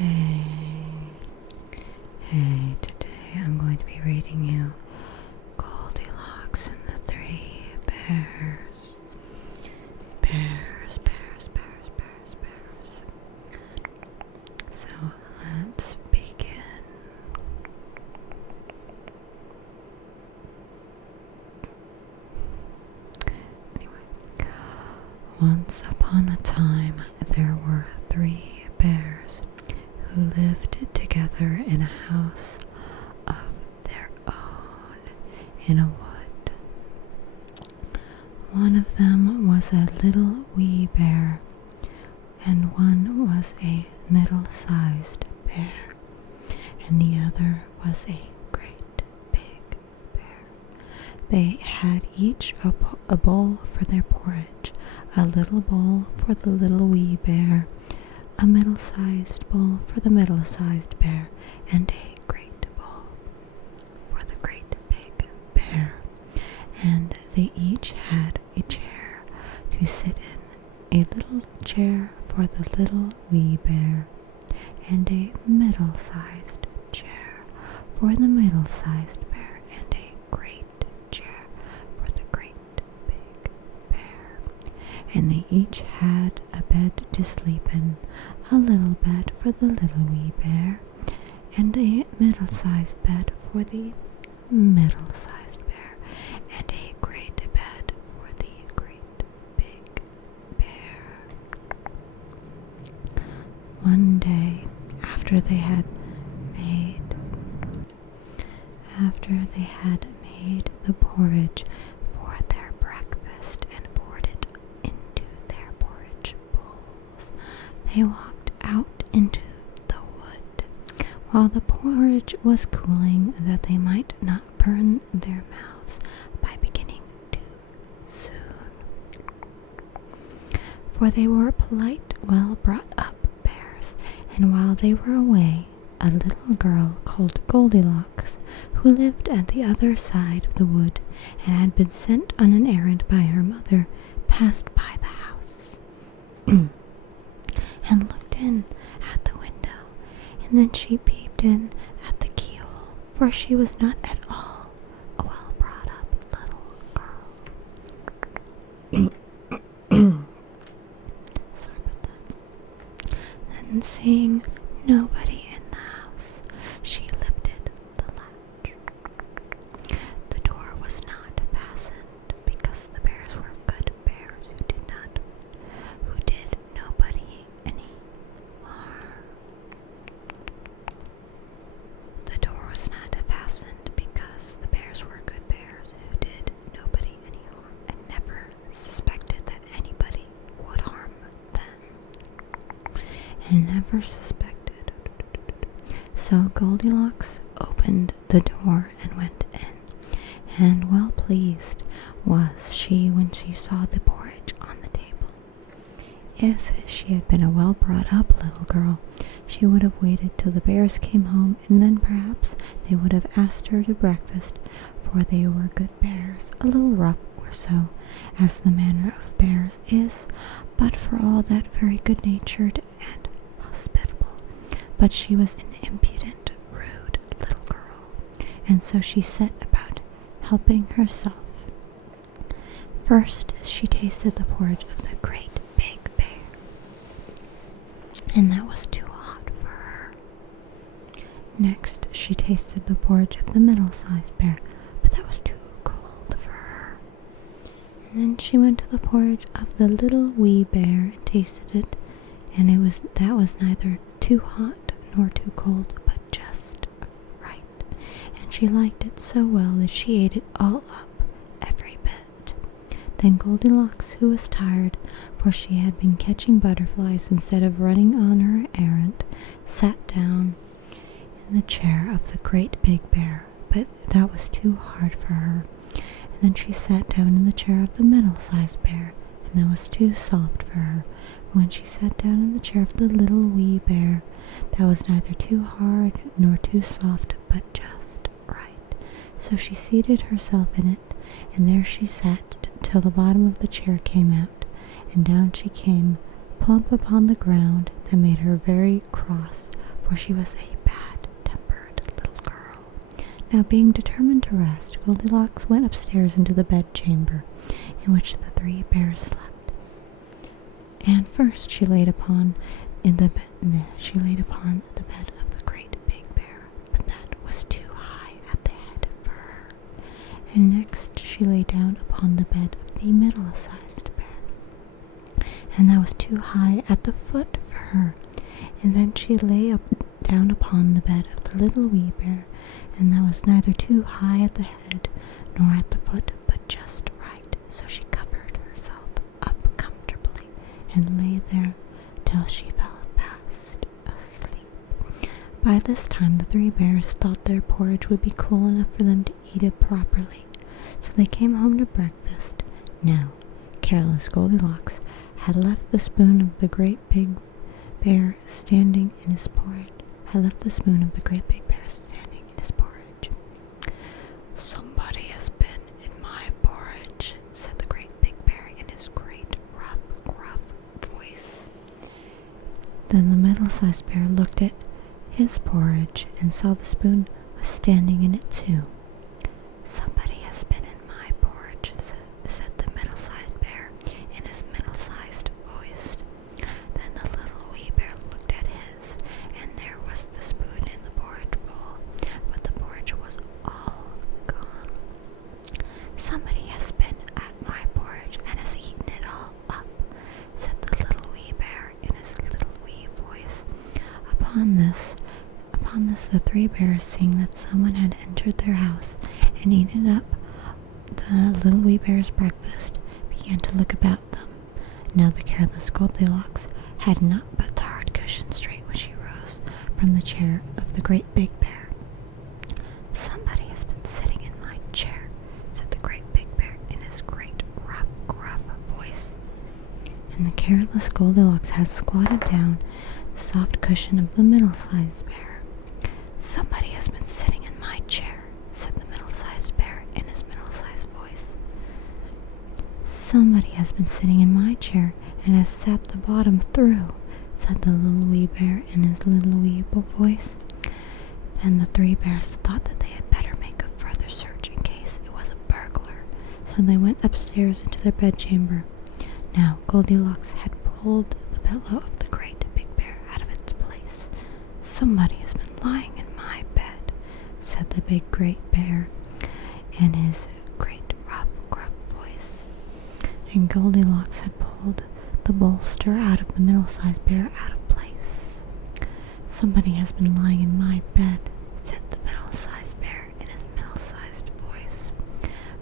Hey, today I'm going to be reading you Goldilocks and the Three Bears. Bears. So let's begin. Anyway, once upon a time there were three bears who lived together in a house of their own in a wood. One of them was a little wee bear, and one was a middle-sized bear, and the other was a great big bear. They had each a bowl for their porridge, a little bowl for the little wee bear, a middle-sized bowl for the middle-sized bear, and a great bowl for the great big bear. And they each had a chair to sit in, a little chair for the little wee bear, and a middle-sized chair for the middle-sized bear, and a great chair for the great big bear. And they each had a bed to sleep in, a little bed for the little wee bear, and a middle-sized bed for the middle-sized bear, and a great bed for the great big bear. One day, after they had made the porridge for their breakfast and poured it into their porridge bowls, they walked out into the wood while the porridge was cooling, that they might not burn their mouths by beginning too soon. For they were polite, well brought up bears, and while they were away, a little girl called Goldilocks, who lived at the other side of the wood and had been sent on an errand by her mother, passed by the house and looked in at the window, and then she peeped in at the keyhole, for she was not at all a well brought up little girl. Sorry about that. Then seeing nobody in the house, she lifted the latch. The door was not fastened, because the bears were good bears who did nobody any harm. The door was not fastened because the bears were good bears who did nobody any harm, and never suspected that anybody would harm them. So Goldilocks opened the door and went in, and well pleased was she when she saw the porridge on the table. If she had been a well brought up little girl, she would have waited till the bears came home, and then perhaps they would have asked her to breakfast, for they were good bears, a little rough or so, as the manner of bears is, but for all that very good-natured and hospitable. But she was an impudent, rude little girl, and so she set about helping herself. First, she tasted the porridge of the great big bear, and that was too hot for her. Next, she tasted the porridge of the middle-sized bear, but that was too cold for her. And then she went to the porridge of the little wee bear and tasted it, and that was neither too hot nor too cold, but just right. And she liked it so well that she ate it all up, every bit. Then Goldilocks, who was tired, for she had been catching butterflies instead of running on her errand, sat down in the chair of the great big bear, but that was too hard for her. And then she sat down in the chair of the middle-sized bear, and that was too soft for her. When she sat down in the chair of the little wee bear, that was neither too hard nor too soft, but just right. So she seated herself in it, and there she sat till the bottom of the chair came out, and down she came, plump upon the ground. That made her very cross, for she was a bad-tempered little girl. Now, being determined to rest, Goldilocks went upstairs into the bedchamber in which the three bears slept. And first she laid upon the bed of the great big bear, but that was too high at the head for her. And next she lay down upon the bed of the middle-sized bear, and that was too high at the foot for her. And then she lay down upon the bed of the little wee bear, and that was neither too high at the head nor at the foot, but just right. So she covered herself up comfortably and lay there till she fell fast asleep. By this time the three bears thought their porridge would be cool enough for them to eat it properly, so they came home to breakfast. Now, careless Goldilocks had left the spoon of the great big bear standing in his porridge. Somebody has been in my porridge, said the great big bear in his great rough, gruff voice. Then the middle-sized bear looked at his porridge and saw the spoon was standing in it too. Somebody has been in my porridge, said the middle-sized bear in his middle-sized voice. Then the little wee bear looked at his, and there was the spoon in the porridge bowl, but the porridge was all gone. Somebody has been at my porridge and has eaten it all up, said the little wee bear in his little wee voice. Upon this, the three bears, seeing that someone had entered their house and eaten up the little wee bear's breakfast, began to look about them. Now the careless Goldilocks had not put the hard cushion straight when she rose from the chair of the great big bear. Somebody has been sitting in my chair, said the great big bear in his great rough, gruff voice. And the careless Goldilocks had squatted down the soft cushion of the middle-sized bear. Somebody has been sitting in my chair, said the middle-sized bear in his middle-sized voice. Somebody has been sitting in my chair and has sat the bottom through, said the little wee bear in his little wee voice. Then the three bears thought that they had better make a further search in case it was a burglar, so they went upstairs into their bedchamber. Now Goldilocks had pulled the pillow of the great big bear out of its place. Somebody has been lying in my bed, said the big great bear in his great rough, gruff voice. And Goldilocks had pulled the bolster out of the middle-sized bear out of place. Somebody has been lying in my bed, said the middle-sized bear in his middle-sized voice.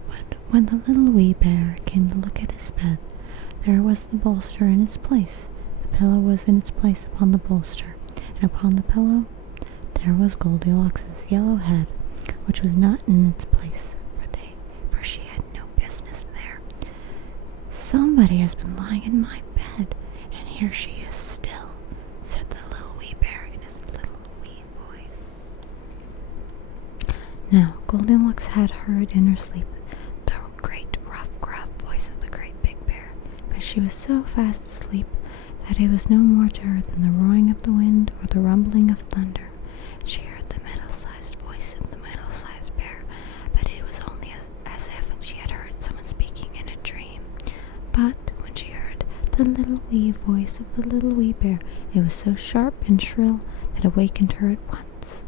But when the little wee bear came to look at his bed, there was the bolster in its place. The pillow was in its place upon the bolster, and upon the pillow there was Goldilocks' yellow head, which was not in its place, for she had no business there. Somebody has been lying in my bed, and here she is still, said the little wee bear in his little wee voice. Now Goldilocks had heard in her sleep the great rough, gruff voice of the great big bear, but she was so fast asleep that it was no more to her than the roaring of the wind or the rumbling of thunder. She heard the middle-sized voice of the middle-sized bear, but it was only as if she had heard someone speaking in a dream. But when she heard the little wee voice of the little wee bear, it was so sharp and shrill that it awakened her at once.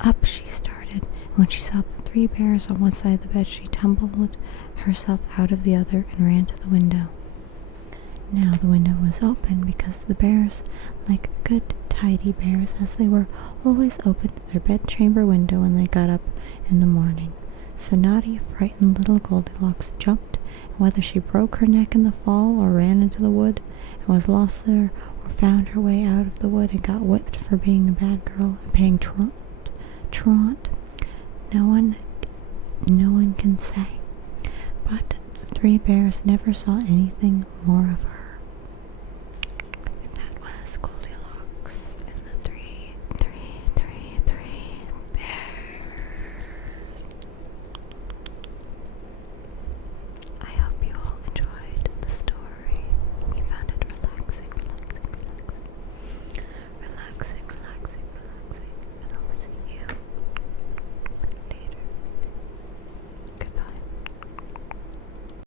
Up she started, and when she saw the three bears on one side of the bed, she tumbled herself out of the other and ran to the window. Now the window was open because the bears, like good tidy bears as they were, always opened their bedchamber window when they got up in the morning. So naughty, frightened little Goldilocks jumped, and whether she broke her neck in the fall or ran into the wood and was lost there, or found her way out of the wood and got whipped for being a bad girl and paying truant, no one can say. But the three bears never saw anything more of her.